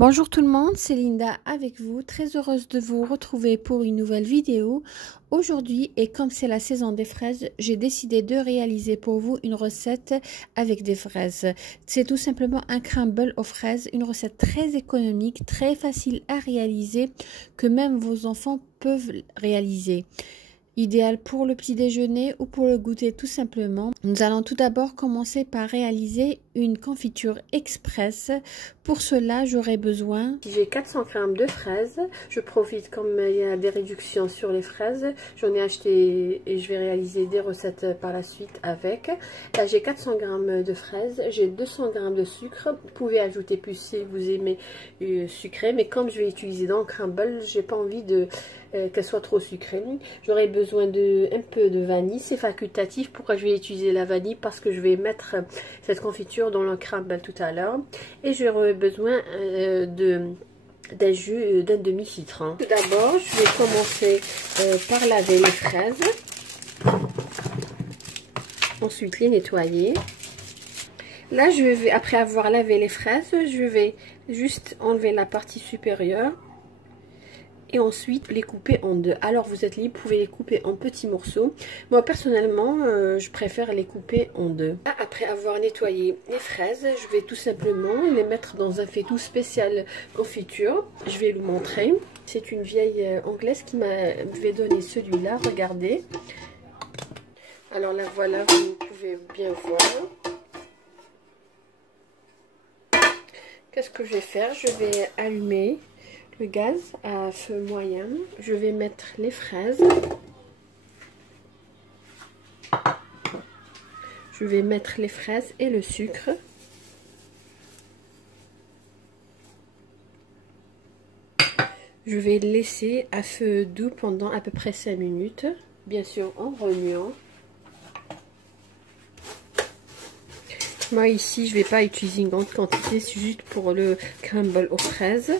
Bonjour tout le monde, c'est Linda avec vous, très heureuse de vous retrouver pour une nouvelle vidéo. Aujourd'hui, et comme c'est la saison des fraises, j'ai décidé de réaliser pour vous une recette avec des fraises. C'est tout simplement un crumble aux fraises, une recette très économique, très facile à réaliser, que même vos enfants peuvent réaliser. Idéal pour le petit déjeuner ou pour le goûter tout simplement. Nous allons tout d'abord commencer par réaliser une confiture express. Pour cela, j'aurai besoin... J'ai 400 g de fraises. Je profite comme il y a des réductions sur les fraises. J'en ai acheté et je vais réaliser des recettes par la suite avec. Là, j'ai 400 g de fraises. J'ai 200 g de sucre. Vous pouvez ajouter plus si vous aimez sucré. Mais comme je vais utiliser dans le crumble, j'ai pas envie de... qu'elle soit trop sucrée. J'aurai besoin de un peu de vanille, c'est facultatif. Pourquoi je vais utiliser la vanille? Parce que je vais mettre cette confiture dans le crumble tout à l'heure. Et j'aurai besoin d'un jus d'un demi-citron. Tout d'abord, je vais commencer par laver les fraises. Ensuite, les nettoyer. Là, je vais, après avoir lavé les fraises, je vais juste enlever la partie supérieure. Et ensuite les couper en deux. Alors vous êtes libre, vous pouvez les couper en petits morceaux. Moi personnellement, je préfère les couper en deux. Après avoir nettoyé les fraises, je vais tout simplement les mettre dans un faitout spécial confiture. Je vais vous montrer. C'est une vieille anglaise qui m'avait donné celui-là. Regardez. Alors là voilà, vous pouvez bien voir. Qu'est-ce que je vais faire? Je vais allumer le gaz à feu moyen. Je vais mettre les fraises. Je vais mettre les fraises et le sucre. Je vais laisser à feu doux pendant à peu près 5 minutes. Bien sûr en remuant. Moi ici je ne vais pas utiliser une grande quantité, c'est juste pour le crumble aux fraises.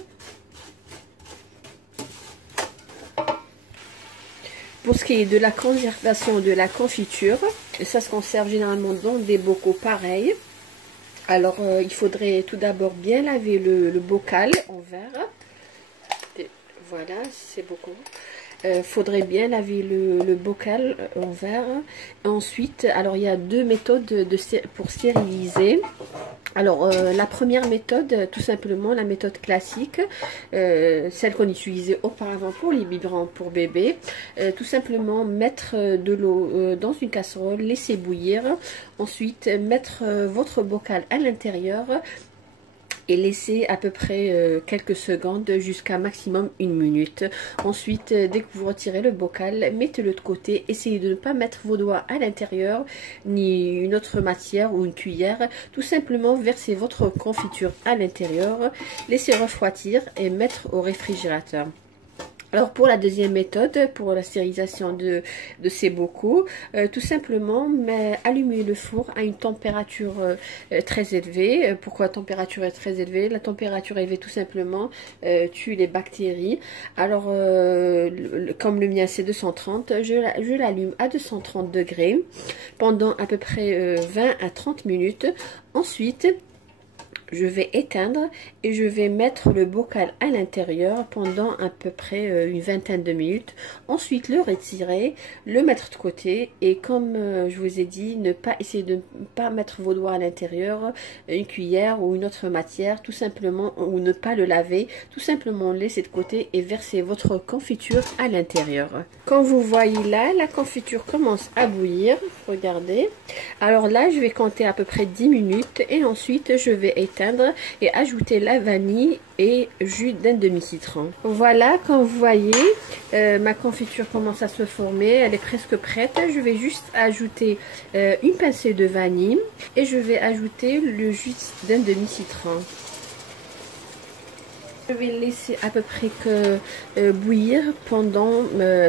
Pour ce qui est de la conservation de la confiture, ça se conserve généralement dans des bocaux pareils. Alors, il faudrait tout d'abord bien laver le bocal en verre. Et voilà, c'est beaucoup. Faudrait bien laver le bocal en verre. Ensuite, alors il y a deux méthodes pour stériliser. Alors la première méthode, tout simplement la méthode classique, celle qu'on utilisait auparavant pour les biberons pour bébé, tout simplement mettre de l'eau dans une casserole, laisser bouillir, ensuite mettre votre bocal à l'intérieur et laisser à peu près quelques secondes jusqu'à maximum 1 minute. Ensuite, dès que vous retirez le bocal, mettez-le de côté. Essayez de ne pas mettre vos doigts à l'intérieur, ni une autre matière ou une cuillère. Tout simplement, versez votre confiture à l'intérieur, laissez refroidir et mettre au réfrigérateur. Alors pour la deuxième méthode, pour la stérilisation de ces bocaux, tout simplement allumer le four à une température très élevée. Pourquoi la température est très élevée? La température élevée tout simplement tue les bactéries. Alors comme le mien c'est 230, je l'allume à 230 degrés pendant à peu près 20 à 30 minutes. Ensuite, je vais éteindre et je vais mettre le bocal à l'intérieur pendant à peu près une vingtaine de minutes. Ensuite, le retirer, le mettre de côté et comme je vous ai dit, essayer de ne pas mettre vos doigts à l'intérieur, une cuillère ou une autre matière, tout simplement, ou ne pas le laver, tout simplement laisser de côté et verser votre confiture à l'intérieur. Quand vous voyez là, la confiture commence à bouillir, regardez. Alors là, je vais compter à peu près 10 minutes et ensuite je vais éteindre et ajouter la vanille et jus d'un demi-citron. Voilà, comme vous voyez, ma confiture commence à se former, elle est presque prête. Je vais juste ajouter une pincée de vanille et je vais ajouter le jus d'un demi-citron. Je vais laisser à peu près bouillir pendant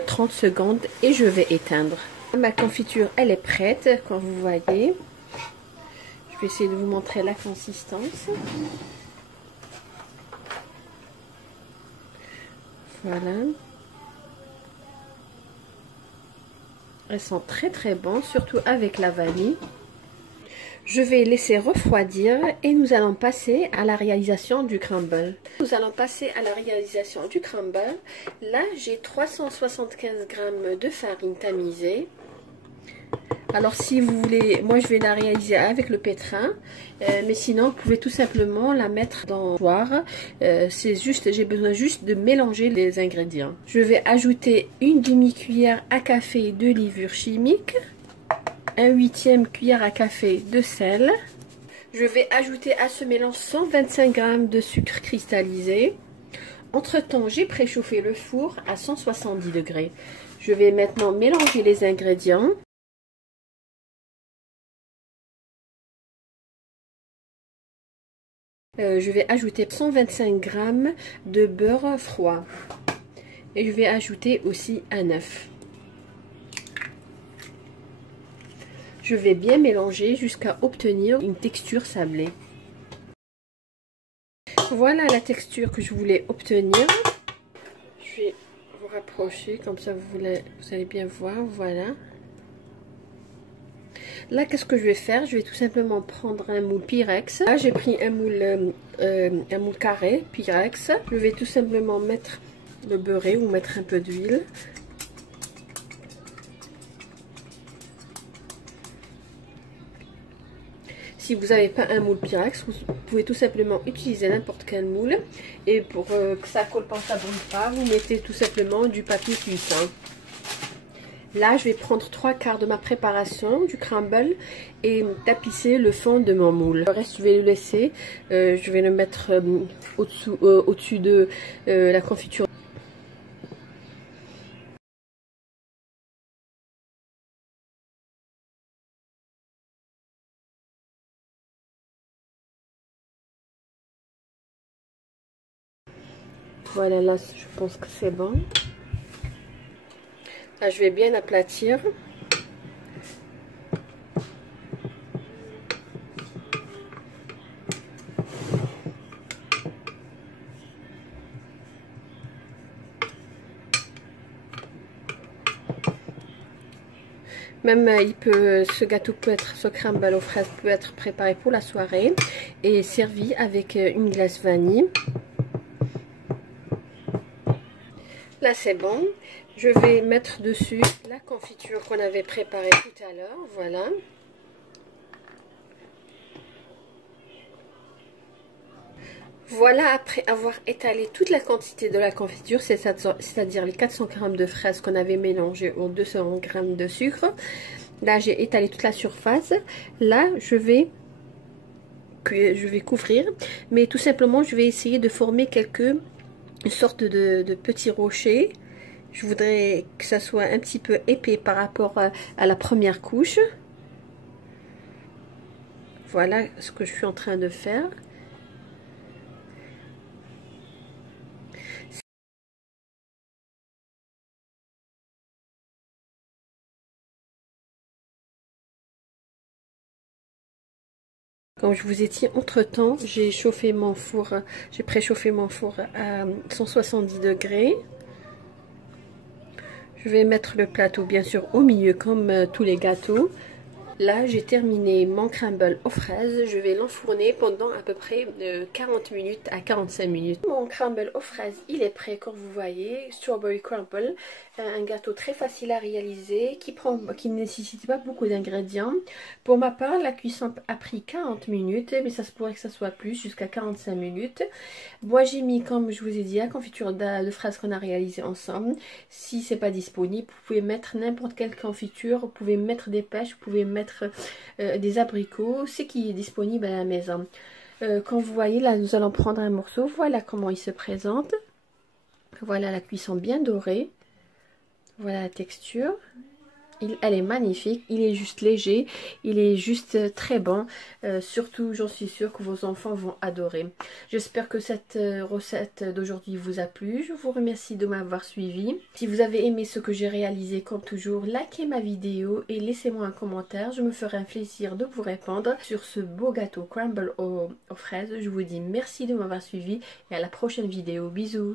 30 secondes et je vais éteindre. Ma confiture, elle est prête, comme vous voyez. Je vais essayer de vous montrer la consistance. Voilà. Elles sont très très bonnes, surtout avec la vanille. Je vais laisser refroidir et nous allons passer à la réalisation du crumble. Nous allons passer à la réalisation du crumble. Là, j'ai 375 g de farine tamisée. Alors si vous voulez, moi je vais la réaliser avec le pétrin, mais sinon vous pouvez tout simplement la mettre dans le poire. C'est juste, j'ai besoin juste de mélanger les ingrédients. Je vais ajouter une demi-cuillère à café de levure chimique, un 1/8 cuillère à café de sel. Je vais ajouter à ce mélange 125 g de sucre cristallisé. Entre temps, j'ai préchauffé le four à 170 degrés. Je vais maintenant mélanger les ingrédients. Je vais ajouter 125 g de beurre froid et je vais ajouter aussi un œuf. Je vais bien mélanger jusqu'à obtenir une texture sablée. Voilà la texture que je voulais obtenir. Je vais vous rapprocher comme ça vous allez bien voir. Voilà. Là, qu'est-ce que je vais faire? Je vais tout simplement prendre un moule Pyrex. Là, j'ai pris un moule carré Pyrex. Je vais tout simplement mettre le beurre ou mettre un peu d'huile. Si vous n'avez pas un moule Pyrex, vous pouvez tout simplement utiliser n'importe quel moule. Et pour que ça colle pas, ça brûle pas, vous mettez tout simplement du papier cuisson. Là, je vais prendre 3/4 de ma préparation du crumble et tapisser le fond de mon moule. Le reste, je vais le laisser. Je vais le mettre au-dessus de la confiture. Voilà, là, je pense que c'est bon. Là, je vais bien aplatir. Même ce crumble aux fraises peut être préparé pour la soirée et servi avec une glace vanille. Là c'est bon, je vais mettre dessus la confiture qu'on avait préparée tout à l'heure, voilà. Voilà, après avoir étalé toute la quantité de la confiture, c'est-à-dire les 400 g de fraises qu'on avait mélangées aux 200 g de sucre. Là j'ai étalé toute la surface, là je vais couvrir, mais tout simplement je vais essayer de former une sorte de petits rochers. Je voudrais que ça soit un petit peu épais par rapport à la première couche. Voilà ce que je suis en train de faire. Comme je vous ai dit, entre-temps, j'ai préchauffé mon four à 170 degrés. Je vais mettre le plateau bien sûr au milieu comme tous les gâteaux. Là, j'ai terminé mon crumble aux fraises. Je vais l'enfourner pendant à peu près 40 minutes à 45 minutes. Mon crumble aux fraises, il est prêt comme vous voyez. Strawberry crumble, un gâteau très facile à réaliser qui ne nécessite pas beaucoup d'ingrédients. Pour ma part, la cuisson a pris 40 minutes, mais ça se pourrait que ça soit plus, jusqu'à 45 minutes. Moi, j'ai mis, comme je vous ai dit, la confiture de fraises qu'on a réalisée ensemble. Si c'est pas disponible, vous pouvez mettre n'importe quelle confiture. Vous pouvez mettre des pêches, vous pouvez mettre des abricots, ce qui est disponible à la maison. Comme vous voyez, là, nous allons prendre un morceau. Voilà comment il se présente. Voilà la cuisson bien dorée. Voilà la texture. Elle est magnifique, il est juste léger, il est juste très bon. Surtout, j'en suis sûre que vos enfants vont adorer. J'espère que cette recette d'aujourd'hui vous a plu. Je vous remercie de m'avoir suivi. Si vous avez aimé ce que j'ai réalisé, comme toujours, likez ma vidéo et laissez-moi un commentaire. Je me ferai un plaisir de vous répondre sur ce beau gâteau crumble aux fraises. Je vous dis merci de m'avoir suivi et à la prochaine vidéo. Bisous.